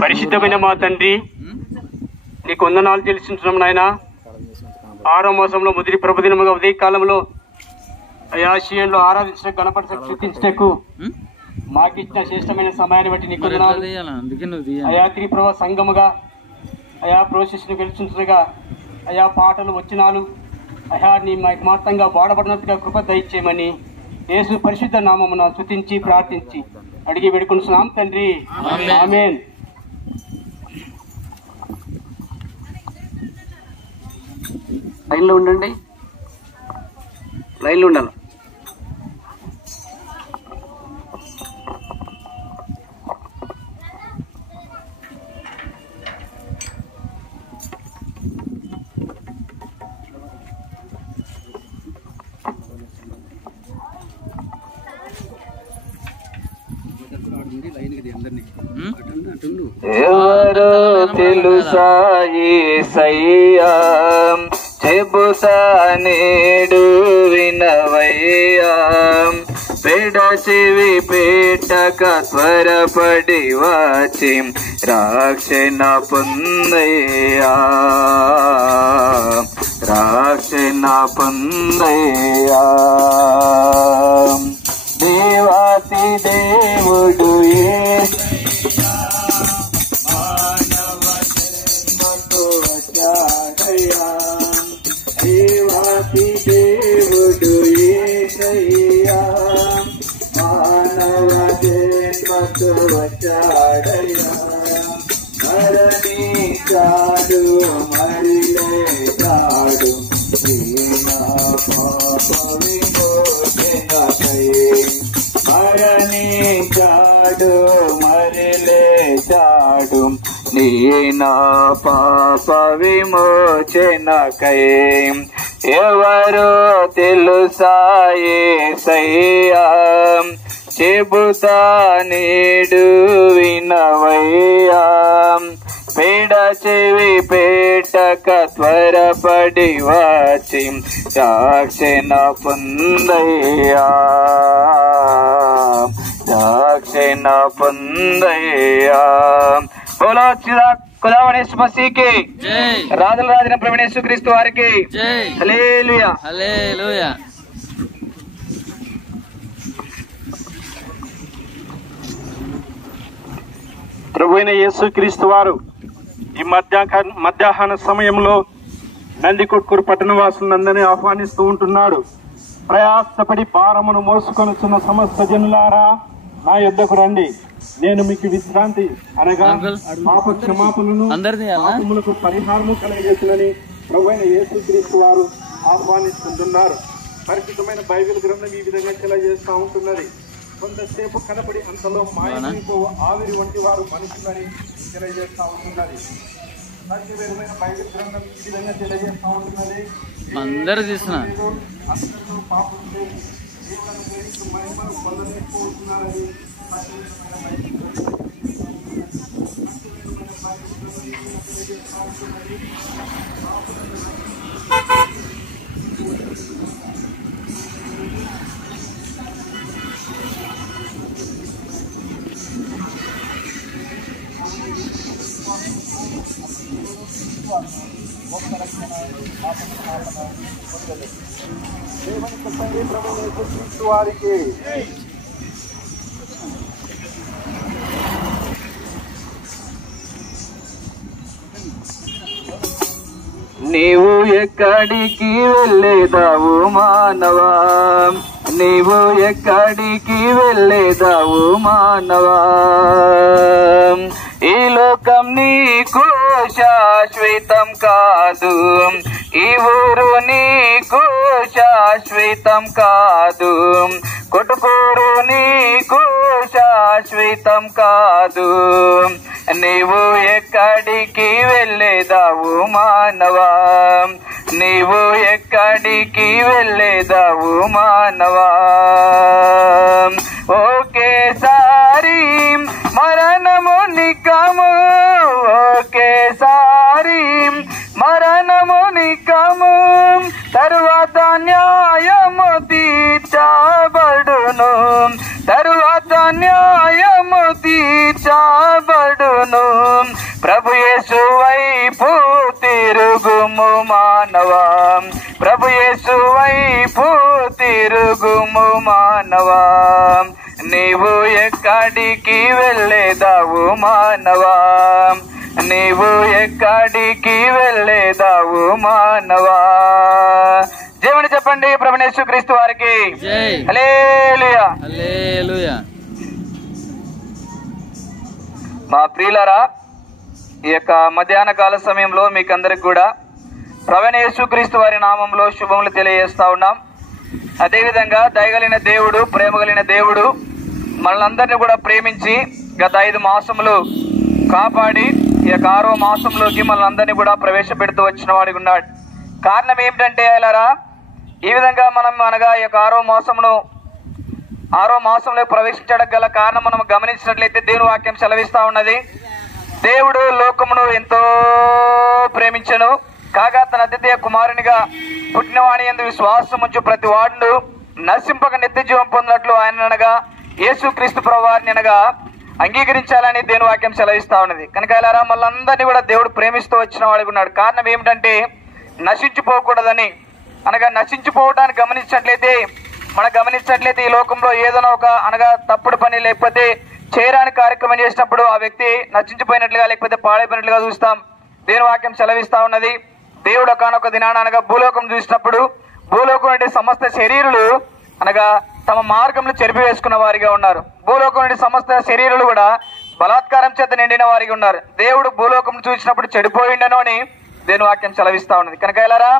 పరిశుద్ధమైన మా తండ్రి, నీకు వందనాలు చెల్లించున్నాం నాయన. 6వ మాసంలో మొదటి ప్రభుదినముగా ఉదయ కాలంలో అయా శియంలో ఆరాధించడం, గణపతి స్తుతించటకు మాకిచ్చిన శ్రేష్టమైన సమయాన్ని బట్టి నీకు వందనాలు అయా. త్రిప్రభ సంఘముగా అయా ప్రోసెస్ను గెలుచుంటుండగా అయా పాటలు వచ్చినాలు అయా నీ మాత్రంగా బాడబడినట్టుగా కృప దయచేయమని యేసు పరిశుద్ధ నామమున స్తుతించి ప్రార్థించి అడిగి వేడుకుంటున్నాం తండ్రి, ఆమేన్. లైన్లో ఉండండి, లైన్లో ఉండాలి. ఎవరో తెలుసా యేసయ్యా, చెబుతా నేడు వినవయ్యా. పెడచెవి పెట్టక త్వరపడి వచ్చి రక్షణ పొందయ్యా, రక్షణ పొందయ్యా. దేవాతి దేవుడు యేసయ్యా, మానవ జన్మతో వచ్చాడయ్యా. దేవాతి దేవుడు యేసయ్యా, మానవ జన్మతో వచ్చాడయ్యా. మరణించాడు మరి లేచాడు, పాప విమోచనకై. మరణించాడు మరి లేచాడు, నీ నా పాప విమోచనకై. ఎవరో తెలుసా యేసయ్యా, చెబుతా నేడు వినవయ్యా. పెడచెవి పెట్టక త్వరపడి వచ్చి రక్షణ పొందయ్యా, రక్షణ పొందయ్యా. బోలో ఖుదావనేసు మసీకి జై, రాజుల రాజైన ప్రభువైన యేసుక్రీస్తు వారికి జై. హల్లెలూయా, హల్లెలూయా. ప్రభువైన యేసుక్రీస్తు వారు ఈ మధ్యాహ్న సమయంలో నందికొట్కూరు పట్టణవాసులందరినీ ఆహ్వానిస్తూ ఉంటున్నాడు. ప్రయాసపడి భారమును మోసుకొనుచున్న సమస్త జనులారా నా యొద్దకు రండి, నేను మీకు విశ్రాంతి అనగా పాప క్షమాపణను పాపములకు పరిహారము కలగజేసునని ప్రభువైన యేసుక్రీస్తు వారు ఆహ్వానిస్తుంటున్నారు. పరిశుద్ధమైన బైబిల్ గ్రంథం ఈ విధంగా తెలియజేస్తూ ఉంటున్నది. కొంతసేపు కనపడి అంతలో మాయమైపో ఆవిరి వంటి వారు మనుషులని తెలియజేస్తూ ఉంటున్నది. సత్యమైన బైబిల్ గ్రంథం ఈ విధంగా తెలియజేస్తూ ఉంటున్నది. అందరూ తీసిన అందరూ పాపం చేసి దేవులను గురించి మహిమను పొందలేకపోతున్నారని సత్యమైన బైబిల్ గ్రంథం తెలియజేస్తూ ఉంటున్నది. దేవుని చెప్పండి, ప్రభువైన యేసుక్రీస్తు వారికి నీవు ఎక్కడికి వెళ్ళేదావు మానవా, నీవు ఎక్కడికి వెళ్ళేదావు మానవా. ఈ లోకం నీకు శాశ్వతం కాదు, ఈ ఊరు నీకు శాశ్వతం కాదు, కొట్టుకూరు నీకు శాశ్వతం కాదు. నీవు ఎక్కడికి వెళ్ళేదావు మానవా, నీవు ఎక్కడికి వెళ్ళేదావు మానవా. ఒకేసారి మరణము నికము, ఒకేసారి మరణము నికము, తరువాత న్యాయము తీర్చబడును, తరువాత న్యాయము తీర్చబడును. ఎక్కడికి వెళ్ళేదావు మానవా, నీవు ఎక్కడికి వెళ్ళేదావు మానవా. దేవుని చెప్పండి ప్రభువైన యేసుక్రీస్తు వారికి హల్లెలూయా హల్లెలూయా. మా ప్రియులారా, ఈ యొక్క మధ్యాహ్న కాల సమయంలో మీకందరికి కూడా ప్రభువైన యేసుక్రీస్తు వారి నామంలో శుభములు తెలియజేస్తా ఉన్నాం. అదేవిధంగా దయగలిగిన దేవుడు, ప్రేమ కలిగిన దేవుడు మనలందరినీ కూడా ప్రేమించి గత 5 మాసములు కాపాడి ఈ యొక్క 6వ మాసంలోకి మనలందరినీ కూడా ప్రవేశపెడుతూ వచ్చిన వాడికి ఉన్నాడు. కారణం ఏమిటంటే అలారా, ఈ విధంగా మనం అనగా ఈ యొక్క 6వ మాసంలో ప్రవేశించడం గల కారణం మనం గమనించినట్లయితే దేవుని వాక్యం సెలవిస్తా ఉన్నది. దేవుడు లోకమును ఎంతో ప్రేమించెను కాగా తన అద్వితీయ కుమారునిగా పుట్టినవాణి యందు విశ్వాసం ఉంచు ప్రతి వాడును నశింపక నిత్య జీవం పొందినట్లు ఆయన అనగా యేసుక్రీస్తు ప్రభువారిని అనగా అంగీకరించాలని దేవుని వాక్యం సెలవిస్తా ఉన్నది. కనుక ఇలా మళ్ళందరినీ కూడా దేవుడు ప్రేమిస్తూ వచ్చిన వాడికి ఉన్నాడు. కారణం ఏమిటంటే నశించిపోకూడదని, అనగా నశించిపోవడానికి గమనించినట్లయితే ఈ లోకంలో ఏదైనా ఒక అనగా తప్పుడు పని లేకపోతే చేయరాని కార్యక్రమం చేసినప్పుడు ఆ వ్యక్తి నశించిపోయినట్లుగా లేకపోతే పాడైపోయినట్లుగా చూస్తాం. దేవుని వాక్యం సెలవిస్తా ఉన్నది. దేవుడు ఒకనొక దినాన అనగా భూలోకం చూసినప్పుడు భూలోకం నుండి సమస్త శరీరులు అనగా తమ మార్గంలో చెరిపి వేసుకున్న వారిగా ఉన్నారు. భూలోకం నుండి సమస్త శరీరులు కూడా బలాత్కారం చేత నిండిన వారిగా ఉన్నారు. దేవుడు భూలోకం చూసినప్పుడు చెడిపోయిండను అని దేవుని వాక్యం సెలవిస్తా ఉన్నది. కనుక ఎలారా,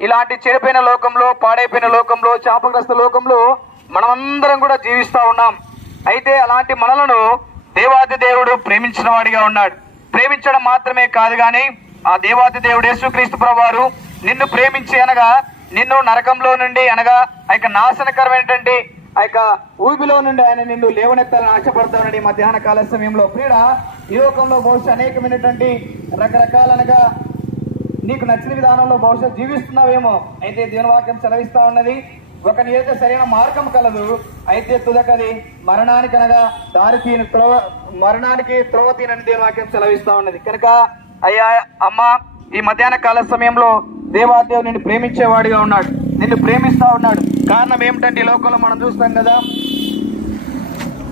ఇలాంటి చెడిపోయిన లోకంలో, పాడైపోయిన లోకంలో, శాపగ్రస్త లోకంలో మనమందరం కూడా జీవిస్తా ఉన్నాం. అయితే అలాంటి మనలను దేవాది దేవుడు ప్రేమించిన వాడిగా ఉన్నాడు. ప్రేమించడం మాత్రమే కాదు కానీ ఆ దేవాది దేవుడు యేసుక్రీస్తు ప్రభువారు నిన్ను ప్రేమించి అనగా నిన్ను నరకంలో నుండి అనగా ఆ యొక్క నాశనకరమైనటువంటి ఆ యొక్క ఊబిలో నుండి ఆయన నిన్ను లేవనెత్తాలని ఆశపడతానని మధ్యాహ్న కాల సమయంలో ప్రియుడ ఈ లోకంలో బహుశా అనేకమైనటువంటి రకరకాలనగా నీకు నచ్చిన విధానంలో బహుశా జీవిస్తున్నావేమో. అయితే దేవుని వాక్యం సెలవిస్తా ఉన్నది, ఒకని ఏదైతే సరైన మార్గం కలదు అయితే తుదకది మరణానికి అనగా మరణానికి త్రోవ తీనని దేవుని వాక్యం సెలవిస్తా ఉన్నది. కనుక అయ్యా అమ్మ, ఈ మధ్యాహ్న కాల సమయంలో దేవాదేవుడు నిన్ను ప్రేమించేవాడిగా ఉన్నాడు, నిన్ను ప్రేమిస్తా ఉన్నాడు. కారణం ఏమిటంటే ఈ లోకంలో మనం చూస్తాం కదా,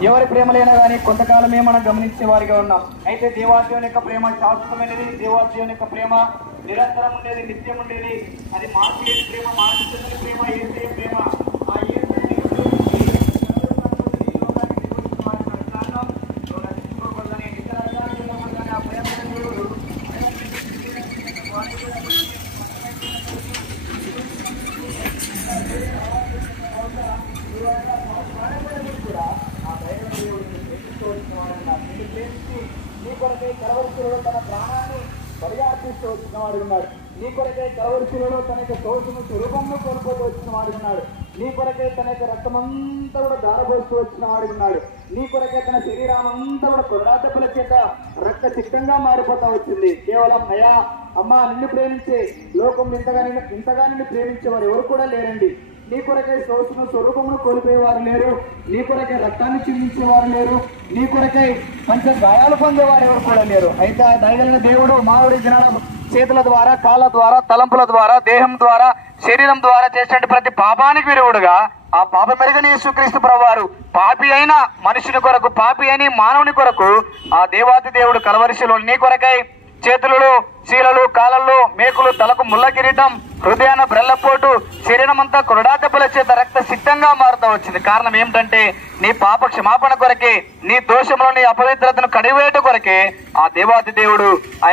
ఎవరి ప్రేమలైనా కానీ కొంతకాలమే మనం గమనించే వారిగా ఉన్నాం. అయితే దేవాదేవుని యొక్క ప్రేమ శాశ్వతమైనది, దేవాదేవుని యొక్క ప్రేమ నిరంతరం ఉండేది, నిత్యం ఉండేది. అది మార్పులేని ప్రేమ, మార్చుతున్న ప్రేమ, ఏసే ప్రేమ. ఆ నీ కొరకై కలవరిశిలలో తన ప్రాణాన్ని బలియార్పిస్తూ వచ్చిన వాడు ఉన్నాడు. నీ కొరకై కలవరిశిలలో తన యొక్క దోషము స్వరూపంలో కోల్పోతూ వచ్చిన వాడు ఉన్నాడు. నీ కొరకై తన యొక్క రక్తమంతా కూడా దారబోస్తూ వచ్చిన వాడు ఉన్నాడు. నీ కొరకై తన శరీరామంతా కూడా కొరడాదెబ్బల చేత రక్త చిత్తంగా మారిపోతా వచ్చింది. కేవలం అయ్యా అమ్మ, నిన్ను ప్రేమించే లోకం ఇంతగా నిన్ను ప్రేమించేవారు ఎవరు కూడా లేరండి. నీ కొరకై సోసును స్వరూపమును కోల్పోయేవారు లేరు, నీ కొరకై రక్తాన్ని చిందించేవారు లేరు, నీ కొరకై మంచి గాయాలు పొందేవారు ఎవరు కూడా లేరు. అయితే ఆ దయగలిగిన దేవుడు మానవుడి దినాల చేతుల ద్వారా, కాళ్ళ ద్వారా, తలంపుల ద్వారా, దేహం ద్వారా, శరీరం ద్వారా చేసినట్టు ప్రతి పాపానికి విరుగుడుగా ఆ పాప మెరుగని యేసుక్రీస్తు ప్రభువారు పాపి అయిన మనుషుని కొరకు, పాపి అయిన మానవుని కొరకు ఆ దేవాది దేవుడు కలవరిశిలో నీ కొరకై చేతులలో శీలలు, కాళ్ళల్లో మేకులు, తలకు ముళ్ళ కిరీటం, హృదయాన బ్రెల్లపోటు, శరీరం అంతా కొరడా దెబ్బల చేత రక్త సిద్ధంగా మారుతూ వచ్చింది. కారణం ఏమిటంటే నీ పాప క్షమాపణ కొరకే, నీ దోషంలో నీ అపవిత్రతను కడివేట కొరకే ఆ దేవాది దేవుడు ఆ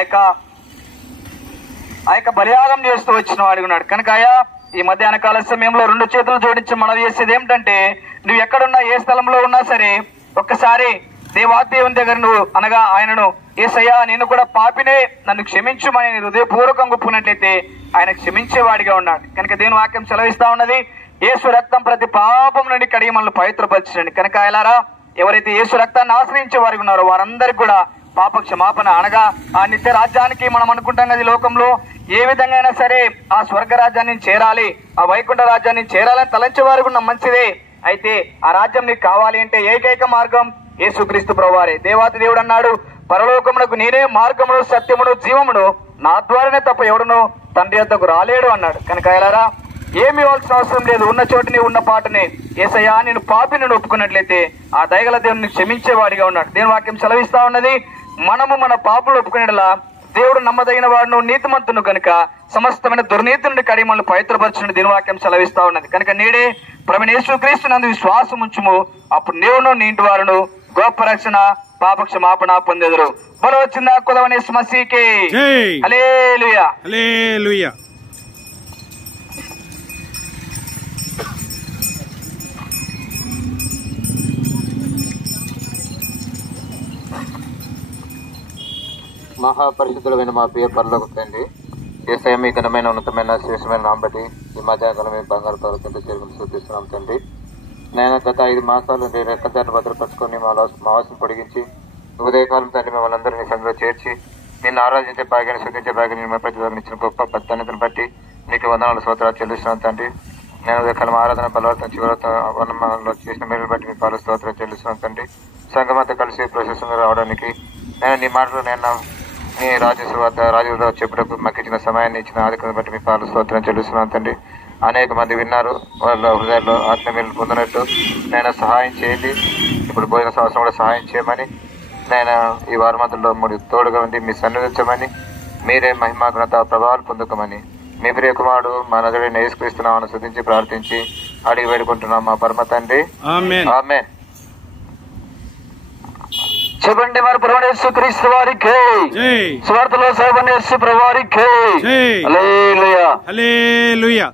యొక్క బలియాగం చేస్తూ వచ్చిన వాడిగా ఉన్నాడు. కనుక అయ్యా, ఈ మధ్యాహ్న కాల సమయంలో 2 చేతులు జోడించి మనవి చేసేది ఏమిటంటే, నువ్వు ఎక్కడున్నా, ఏ స్థలంలో ఉన్నా సరే ఒక్కసారి దేవాదేవుని దగ్గర నువ్వు అనగా ఆయనను, యేసయ్యా నేను కూడా పాపినే, నన్ను క్షమించుమని హృదయపూర్వకంగా ఒప్పుకున్నట్లయితే ఆయన క్షమించేవాడిగా ఉన్నాడు. కనుక దేవుని వాక్యం సెలవిస్తా ఉన్నది, యేసు రక్తం ప్రతి పాపం నుండి కడిగి మనల్ని పవిత్రపరచండి. కనుక ఎలారా, ఎవరైతే యేసు రక్తాన్ని ఆశ్రయించే వారికి ఉన్నారో వారందరికీ కూడా పాప క్షమాపణ అనగా ఆ నిత్య రాజ్యానికి మనం అనుకుంటాం కదా, ఈ లోకంలో ఏ విధంగా అయినా సరే ఆ స్వర్గ రాజ్యాన్ని చేరాలి, ఆ వైకుంఠ రాజ్యాన్ని చేరాలని తలంచే వారు కూడా మంచిదే. అయితే ఆ రాజ్యం నీకు కావాలి అంటే ఏకైక మార్గం యేసుక్రీస్తు ప్రభువారే. దేవాది దేవుడు అన్నాడు, పరలోకమునకు నేనే మార్గమును, సత్యమును, జీవమును, నా ద్వారానే తప్ప ఎవడును తండ్రి వద్దకు రాలేడు అన్నాడు. కనుక ఎలారా, ఏమి ఇవ్వాల్సిన అవసరం లేదు. ఉన్న చోటుని ఉన్న పాటని యేసయ్యా నేను పాపిని ఒప్పుకున్నట్లయితే ఆ దయగల దేవుని క్షమించేవాడిగా ఉన్నాడు. దేవుని వాక్యం సెలవిస్తా ఉన్నది, మనము మన పాపులు ఒప్పుకునేలా దేవుడు నమ్మదగిన వాడును నీతిమంతును కనుక సమస్తమైన దుర్నీతి నుండి కడిగి మనల్ని పవిత్రపరచుని దీని వాక్యం సెలవిస్తా ఉన్నది. కనుక నేడే ప్రభువైన యేసుక్రీస్తు నందు విశ్వాసం ఉంచుము, అప్పుడు నీవును నీ ఇంటి వారును గొప్ప రక్షణ పాప క్షమాపణ పొందెదరు. బలో వచ్చిందా కొదవని యేసు మసీహుకి హల్లెలూయా హల్లెలూయా. మహాపరిశుద్ధులమైన మా ప్రియ పరలోక తండ్రి, యేసయ్య మీ ఘనమైన ఉన్నతమైన శ్రేష్టమైన నామం బట్టి ఈ మధ్యాహ్నం బంగారు పర్వతంతో చేరుకుని చూపిస్తున్నాం తండ్రి. నేను గత 5 మాసాలు రెక్కదాన్ని భద్రపరుచుకొని మా వాసం పొడిగించి ఉదయకాలం తండ్రి మిమ్మల్ని అందరినీ సంఘంలో చేర్చి నిన్ను ఆరాధించే భాగ్యాన్ని శుద్ధించే భాగ్యాన్ని మీ ప్రతిభాగం ఇచ్చిన గొప్ప పద్ధతిని బట్టి మీకు వందనాలు స్తోత్రాలు చెల్లిస్తున్నాను తండ్రి. నేను ఉదయకాలం ఆరాధన బలవర్తం చివరిలో చేసిన మేలు బట్టి మీ పాలు స్తోత్రాలు చెల్లిస్తున్నాను తండ్రి. సంఘమంతా కలిసి ప్రశస్తంగా రావడానికి నేను నీ మాటలు నేను నీ రాజులో చెప్పుటకు మాకు ఇచ్చిన సమయాన్ని ఇచ్చిన ఆధిక్యతను బట్టి మీ పాలు స్తోత్రం చెల్లిస్తున్నాను తండ్రి. అనేక మంది విన్నారు, వాళ్ళ హృదయాల్లో ఆత్మీయులు పొందినట్టు నేను సహాయం చేయండి. ఇప్పుడు పోయిన సంవత్సరం కూడా సహాయం చేయమని నేను ఈ వారమంతలో 3 తోడుగా ఉండి మీ సన్నిధించమని మీరే మహిమా ఘనత ప్రభావాలు పొందుకోమని మీ ప్రియ కుమారుడు మా నజరుడైన యేసుక్రీస్తునామమున స్తుతించి ప్రార్థించి అడిగి వేడుకుంటున్నాం మా పరమ తండ్రి. ఆమేన్. ఆమేన్. చెప్పండి మరి ప్రభువైన యేసుక్రీస్తు వారికి స్వార్థలో సేవనే యేసు ప్రభువారికి హల్లెలూయా హల్లెలూయా.